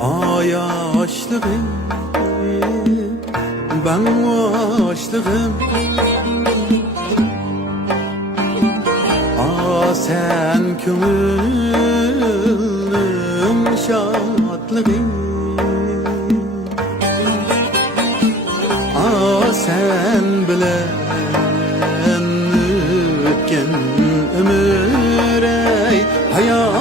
Yaşlığım, ben yaşlığım. Sen kömülüm şadlığım. Sen bilen ötken ömür ey hayat